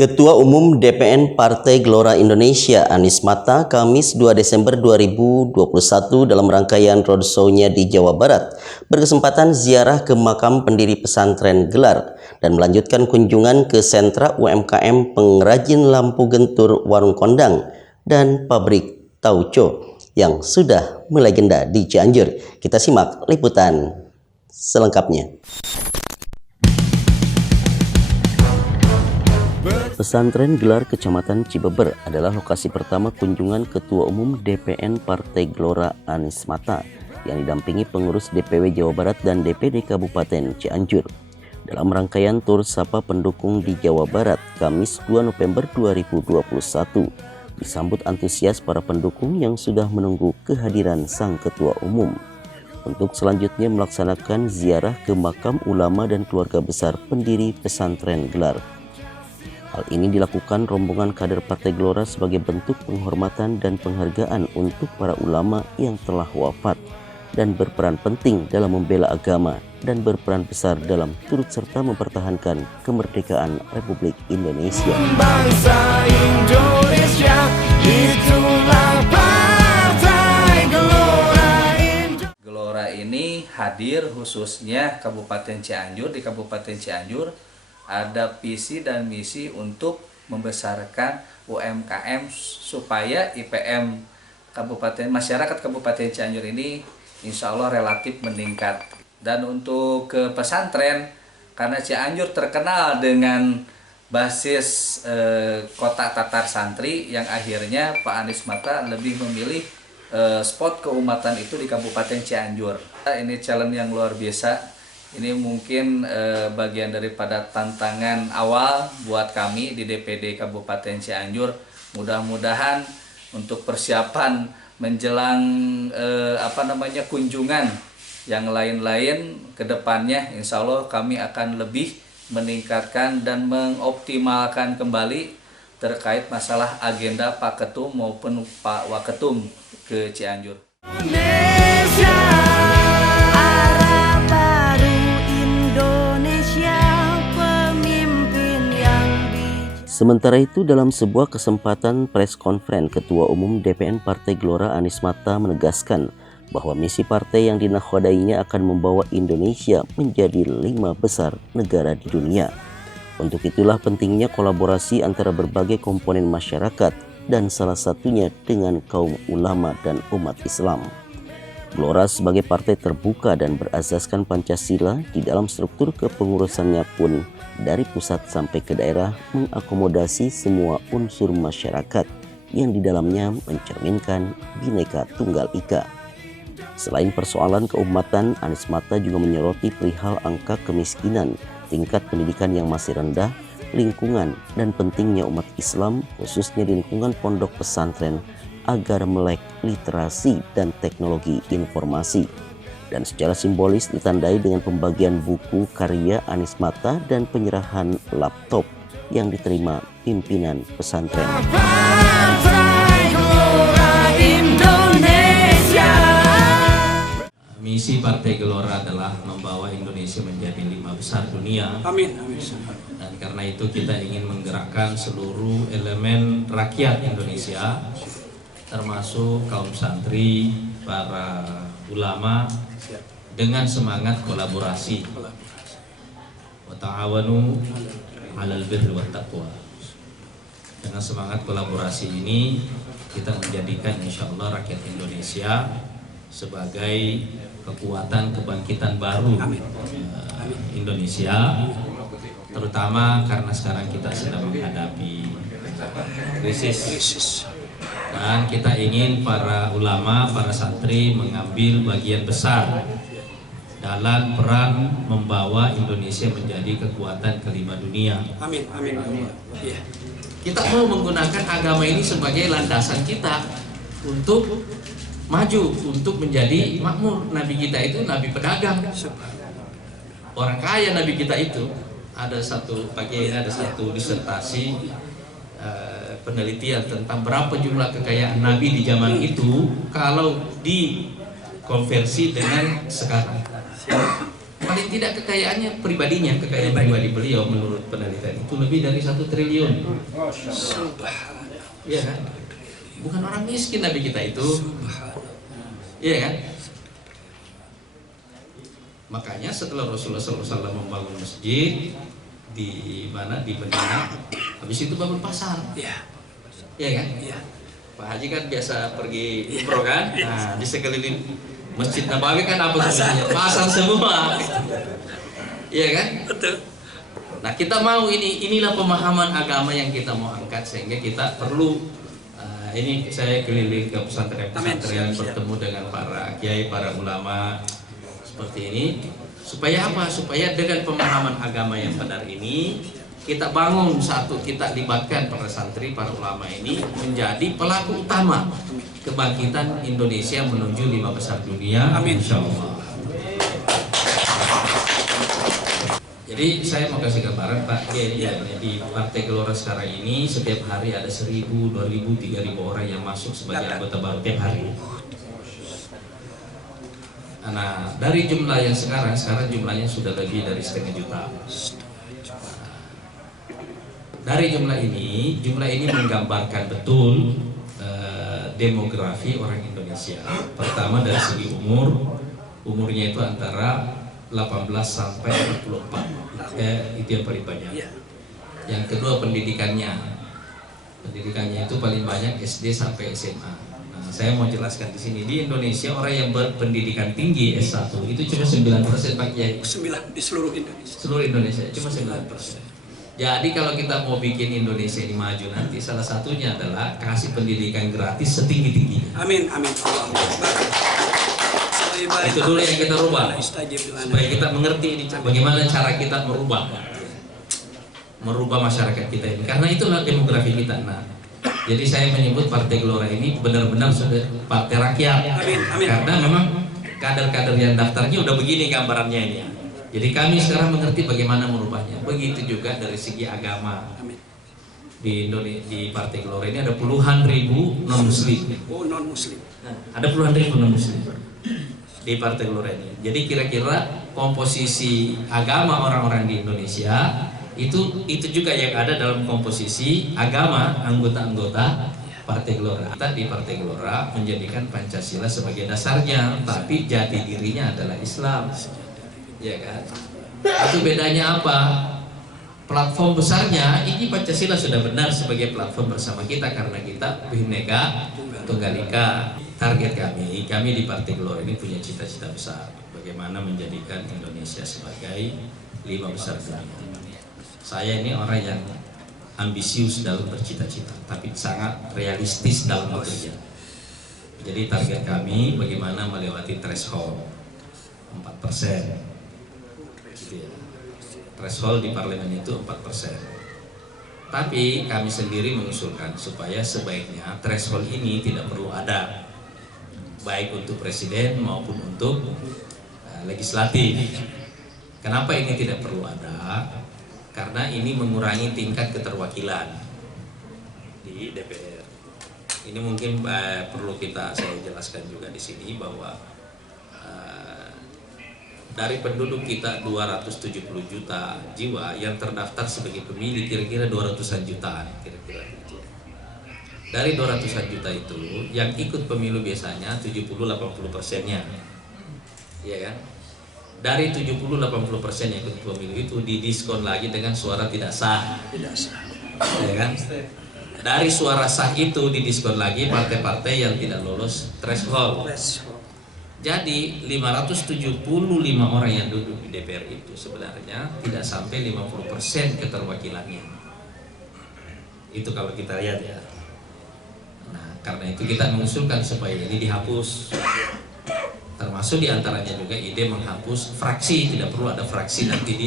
Ketua Umum DPN Partai Gelora Indonesia Anies Mata Kamis 2 Desember 2021 dalam rangkaian roadshow-nya di Jawa Barat berkesempatan ziarah ke makam pendiri pesantren Gelar dan melanjutkan kunjungan ke sentra UMKM pengrajin lampu gentur Warung Kondang dan pabrik tauco yang sudah melegenda di Cianjur. Kita simak liputan selengkapnya. Pesantren Gelar Kecamatan Cibeber adalah lokasi pertama kunjungan Ketua Umum DPN Partai Gelora Anies Mata yang didampingi pengurus DPW Jawa Barat dan DPD Kabupaten Cianjur. Dalam rangkaian tur sapa pendukung di Jawa Barat, Kamis 2 November 2021, disambut antusias para pendukung yang sudah menunggu kehadiran Sang Ketua Umum untuk selanjutnya melaksanakan ziarah ke makam ulama dan keluarga besar pendiri pesantren Gelar. Hal ini dilakukan rombongan kader Partai Gelora sebagai bentuk penghormatan dan penghargaan untuk para ulama yang telah wafat dan berperan penting dalam membela agama dan berperan besar dalam turut serta mempertahankan kemerdekaan Republik Indonesia. Bangsa Indonesia, itulah Partai Gelora. Gelora ini hadir khususnya Kabupaten Cianjur. Di Kabupaten Cianjur ada visi dan misi untuk membesarkan UMKM supaya IPM masyarakat Kabupaten Cianjur ini insya Allah relatif meningkat. Dan untuk ke pesantren, karena Cianjur terkenal dengan basis kota Tatar santri, yang akhirnya Pak Anies Mata lebih memilih spot keumatan itu di Kabupaten Cianjur. Ini challenge yang luar biasa. Ini mungkin bagian daripada tantangan awal buat kami di DPD Kabupaten Cianjur. Mudah-mudahan untuk persiapan menjelang kunjungan yang lain-lain ke depannya, insya Allah kami akan lebih meningkatkan dan mengoptimalkan kembali terkait masalah agenda Pak Ketum maupun Pak Waketum ke Cianjur. Sementara itu, dalam sebuah kesempatan press conference, Ketua Umum DPN Partai Gelora Anies Mata menegaskan bahwa misi partai yang dinakodainya akan membawa Indonesia menjadi 5 besar negara di dunia. Untuk itulah pentingnya kolaborasi antara berbagai komponen masyarakat dan salah satunya dengan kaum ulama dan umat Islam. Gelora sebagai partai terbuka dan berasaskan Pancasila, di dalam struktur kepengurusannya pun dari pusat sampai ke daerah mengakomodasi semua unsur masyarakat yang di dalamnya mencerminkan Bhinneka Tunggal Ika. Selain persoalan keumatan, Anies Mata juga menyoroti perihal angka kemiskinan, tingkat pendidikan yang masih rendah, lingkungan, dan pentingnya umat Islam khususnya di lingkungan pondok pesantren agar melek literasi dan teknologi informasi. Dan secara simbolis ditandai dengan pembagian buku karya Anies Mata dan penyerahan laptop yang diterima pimpinan pesantren. Misi Partai Gelora adalah membawa Indonesia menjadi 5 besar dunia. Amin. Amin. Dan karena itu kita ingin menggerakkan seluruh elemen rakyat Indonesia, termasuk kaum santri, para ulama, dengan semangat kolaborasi. Wa ta'awanu 'alal birri wat taqwa. Dengan semangat kolaborasi ini kita menjadikan insya Allah rakyat Indonesia sebagai kekuatan kebangkitan baru Indonesia, terutama karena sekarang kita sedang menghadapi krisis. Dan kita ingin para ulama, para santri mengambil bagian besar dalam peran membawa Indonesia menjadi kekuatan kelima dunia. Amin. Ya. Kita mau menggunakan agama ini sebagai landasan kita untuk maju, untuk menjadi makmur. Nabi kita itu nabi pedagang, orang kaya. Nabi kita itu ada satu disertasi penelitian tentang berapa jumlah kekayaan Nabi di zaman itu kalau dikonversi dengan sekarang. paling tidak kekayaannya pribadinya, kekayaan pribadi beliau menurut penelitian itu lebih dari 1 triliun. Iya kan? Bukan orang miskin Nabi kita itu. Iya kan? Makanya setelah Rasulullah SAW membangun masjid di mana, di Madinah, habis itu bangun pasar. Iya kan? Pak Haji kan biasa pergi umroh kan? Nah, di sekeliling Masjid Nabawi kan apa tulisannya? Pasar semua. Iya kan? Betul. Nah, kita mau inilah pemahaman agama yang kita mau angkat, sehingga kita perlu ini saya keliling ke pesantren-pesantren, bertemu dengan para kiai, para ulama seperti ini, supaya apa? Supaya dengan pemahaman agama yang benar ini kita bangun satu, kita libatkan para santri, para ulama ini menjadi pelaku utama kebangkitan Indonesia menuju 5 besar dunia. Amin. Insyaallah. Jadi saya mau kasih gambaran Pak, di Partai Gelora sekarang ini setiap hari ada 1.000, 2.000, 3.000 orang yang masuk sebagai anggota baru tiap hari. Nah, dari jumlah yang sekarang jumlahnya sudah lebih dari 1,5 juta. Dari jumlah ini menggambarkan betul demografi orang Indonesia. Pertama dari segi umurnya itu antara 18 sampai 44. Itu yang paling banyak. Yang kedua pendidikannya itu paling banyak SD sampai SMA. Nah, saya mau jelaskan di sini, di Indonesia orang yang berpendidikan tinggi S1 itu cuma 9% Pak Kiai. 9 di seluruh Indonesia. Seluruh Indonesia cuma 9%. Jadi kalau kita mau bikin Indonesia ini maju nanti, salah satunya adalah kasih pendidikan gratis setinggi-tingginya. Amin, amin. Itu dulu yang kita rubah, supaya kita mengerti ini bagaimana cara kita merubah masyarakat kita ini, karena itulah demografi kita. Nah, jadi saya menyebut Partai Gelora ini benar-benar sudah partai rakyat. Amin, amin. Karena memang kader-kader yang daftarnya udah begini gambarannya ini. Jadi kami sekarang mengerti bagaimana merubahnya. Begitu juga dari segi agama. Di Indonesia, di Partai Gelora ini ada puluhan ribu non-muslim. Oh, non-muslim. Nah, ada puluhan ribu non-muslim di Partai Gelora ini. Jadi kira-kira komposisi agama orang-orang di Indonesia itu juga yang ada dalam komposisi agama anggota-anggota Partai Gelora. Kita di Partai Gelora menjadikan Pancasila sebagai dasarnya, tapi jati dirinya adalah Islam. Ya kan? Itu bedanya apa? Platform besarnya ini Pancasila sudah benar sebagai platform bersama kita karena kita Bhinneka Tunggal Ika. Target kami di Partai Gelora ini punya cita-cita besar, bagaimana menjadikan Indonesia sebagai 5 besar dunia. Saya ini orang yang ambisius dalam bercita-cita, tapi sangat realistis dalam bekerja. Jadi target kami bagaimana melewati threshold 4%. Threshold di parlemen itu 4%. Tapi kami sendiri mengusulkan supaya sebaiknya threshold ini tidak perlu ada, baik untuk presiden maupun untuk legislatif. Kenapa ini tidak perlu ada? Karena ini mengurangi tingkat keterwakilan di DPR. Ini mungkin perlu saya jelaskan juga di sini bahwa dari penduduk kita 270 juta jiwa yang terdaftar sebagai pemilih kira-kira 200-an jutaan kira-kira. Dari 200-an juta itu yang ikut pemilu biasanya 70-80%-nya. Iya kan? Dari 70-80% yang ikut pemilu itu didiskon lagi dengan suara tidak sah. Tidak sah. Ya kan? Dari suara sah itu didiskon lagi partai-partai yang tidak lolos threshold. Jadi 575 orang yang duduk di DPR itu sebenarnya tidak sampai 50% keterwakilannya. Itu kalau kita lihat ya. Nah, karena itu kita mengusulkan supaya ini dihapus. Termasuk diantaranya juga ide menghapus fraksi, tidak perlu ada fraksi nanti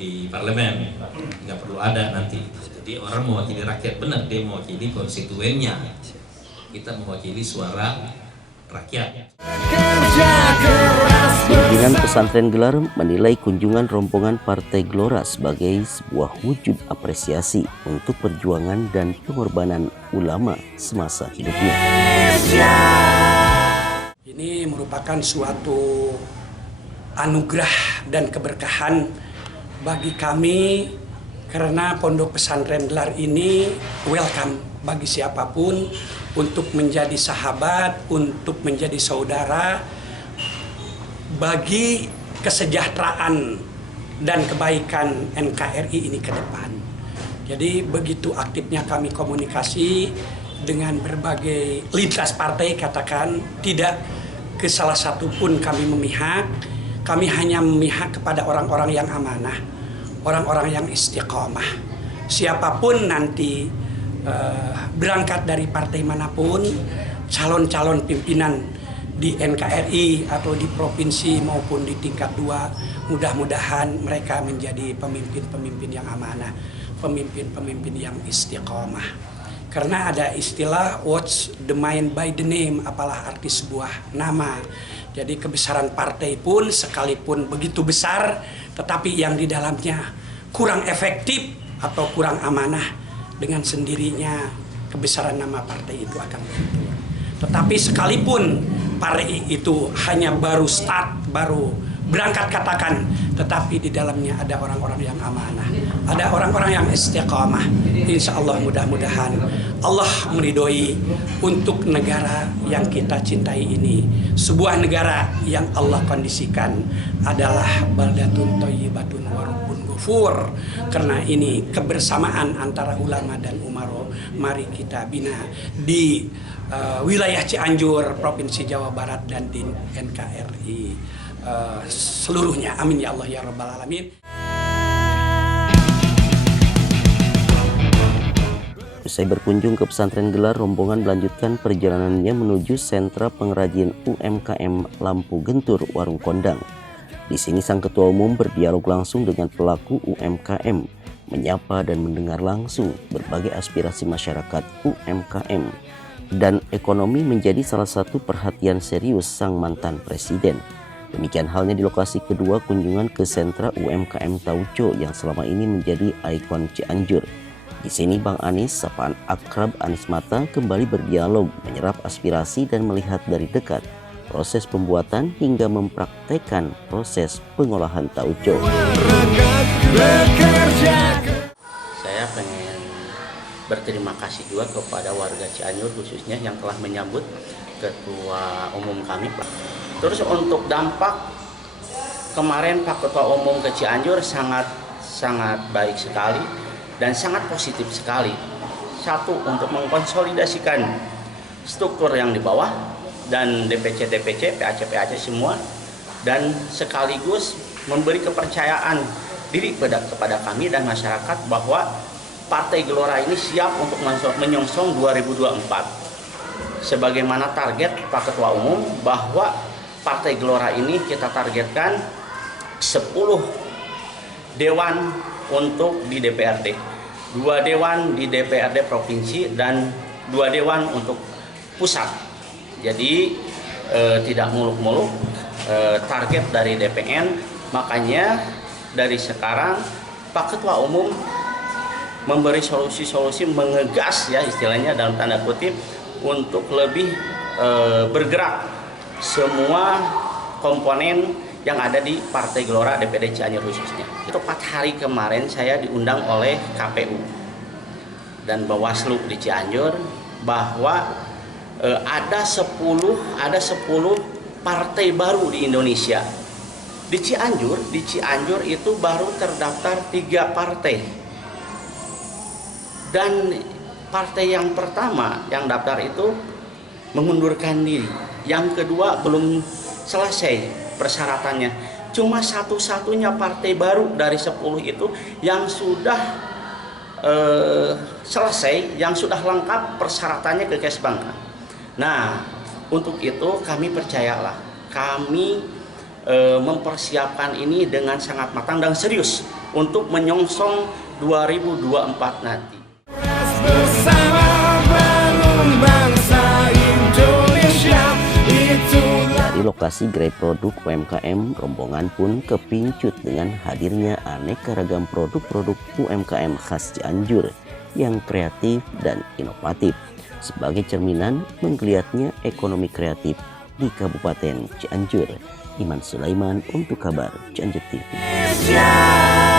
di parlemen, nggak perlu ada nanti. Jadi orang mewakili rakyat benar, dia mewakili konstituennya. Kita mewakili suara rakyat. Pimpinan pesantren Gelar menilai kunjungan rombongan Partai Gelora sebagai sebuah wujud apresiasi untuk perjuangan dan pengorbanan ulama semasa hidupnya. Ini merupakan suatu anugerah dan keberkahan bagi kami karena Pondok Pesantren Gelar ini welcome bagi siapapun untuk menjadi sahabat, untuk menjadi saudara bagi kesejahteraan dan kebaikan NKRI ini ke depan. Jadi begitu aktifnya kami komunikasi dengan berbagai lintas partai, katakan tidak ke salah satu pun kami memihak. Kami hanya memihak kepada orang-orang yang amanah, orang-orang yang istiqomah. Siapapun nanti berangkat dari partai manapun, calon-calon pimpinan di NKRI atau di provinsi maupun di tingkat 2, mudah-mudahan mereka menjadi pemimpin-pemimpin yang amanah, pemimpin-pemimpin yang istiqomah. Karena ada istilah watch the mind by the name, apalah arti sebuah nama. Jadi kebesaran partai pun sekalipun begitu besar, tetapi yang di dalamnya kurang efektif atau kurang amanah, dengan sendirinya kebesaran nama partai itu akan luntur. Tetapi sekalipun partai itu hanya baru start, baru berangkat katakan, tetapi di dalamnya ada orang-orang yang amanah, ada orang-orang yang istiqamah. Insya Allah mudah-mudahan Allah meridhoi untuk negara yang kita cintai ini. Sebuah negara yang Allah kondisikan adalah baldatun thayyibatun wa rabbun ghafur. Karena ini kebersamaan antara ulama dan umaro, mari kita bina di wilayah Cianjur, Provinsi Jawa Barat, dan di NKRI seluruhnya. Amin ya Allah ya Rabbal Alamin. Usai berkunjung ke pesantren Gelar, rombongan melanjutkan perjalanannya menuju sentra pengrajin UMKM Lampu Gentur, Warung Kondang. Di sini sang ketua umum berdialog langsung dengan pelaku UMKM, menyapa dan mendengar langsung berbagai aspirasi masyarakat UMKM. Dan ekonomi menjadi salah satu perhatian serius sang mantan presiden. Demikian halnya di lokasi kedua kunjungan ke sentra UMKM Tauco yang selama ini menjadi ikon Cianjur. Di sini Bang Anis, sapaan akrab Anis Mata, kembali berdialog, menyerap aspirasi dan melihat dari dekat proses pembuatan hingga mempraktekkan proses pengolahan tauco. Saya pengen berterima kasih juga kepada warga Cianjur khususnya yang telah menyambut ketua umum kami. Terus untuk dampak kemarin Pak Ketua Umum ke Cianjur sangat baik sekali dan sangat positif sekali. Satu, untuk mengkonsolidasikan struktur yang di bawah dan DPC, PAC semua, dan sekaligus memberi kepercayaan diri kepada kami dan masyarakat bahwa Partai Gelora ini siap untuk menyongsong 2024. Sebagaimana target Pak Ketua Umum bahwa Partai Gelora ini kita targetkan 10 dewan untuk di DPRD, 2 dewan di DPRD provinsi, dan 2 dewan untuk pusat. Jadi tidak muluk-muluk target dari DPN. Makanya dari sekarang Pak Ketua Umum memberi solusi-solusi, mengegas ya istilahnya dalam tanda kutip, untuk lebih bergerak semua komponen yang ada di Partai Gelora DPD Cianjur khususnya. Tepat hari kemarin saya diundang oleh KPU dan Bawaslu di Cianjur bahwa ada 10 partai baru di Indonesia. Di Cianjur itu baru terdaftar 3 partai. Dan partai yang pertama yang daftar itu mengundurkan diri. Yang kedua belum selesai persyaratannya. Cuma satu-satunya partai baru dari 10 itu yang sudah selesai, yang sudah lengkap persyaratannya ke Kesbangka. Nah, untuk itu kami percayalah, kami mempersiapkan ini dengan sangat matang dan serius untuk menyongsong 2024 nanti. Bersama bangun bangsa Indonesia, itulah. Dari lokasi gerai produk UMKM, rombongan pun kepincut dengan hadirnya aneka ragam produk-produk UMKM khas Cianjur yang kreatif dan inovatif. Sebagai cerminan menggeliatnya ekonomi kreatif di Kabupaten Cianjur. Iman Sulaiman untuk kabar Cianjur TV. Indonesia.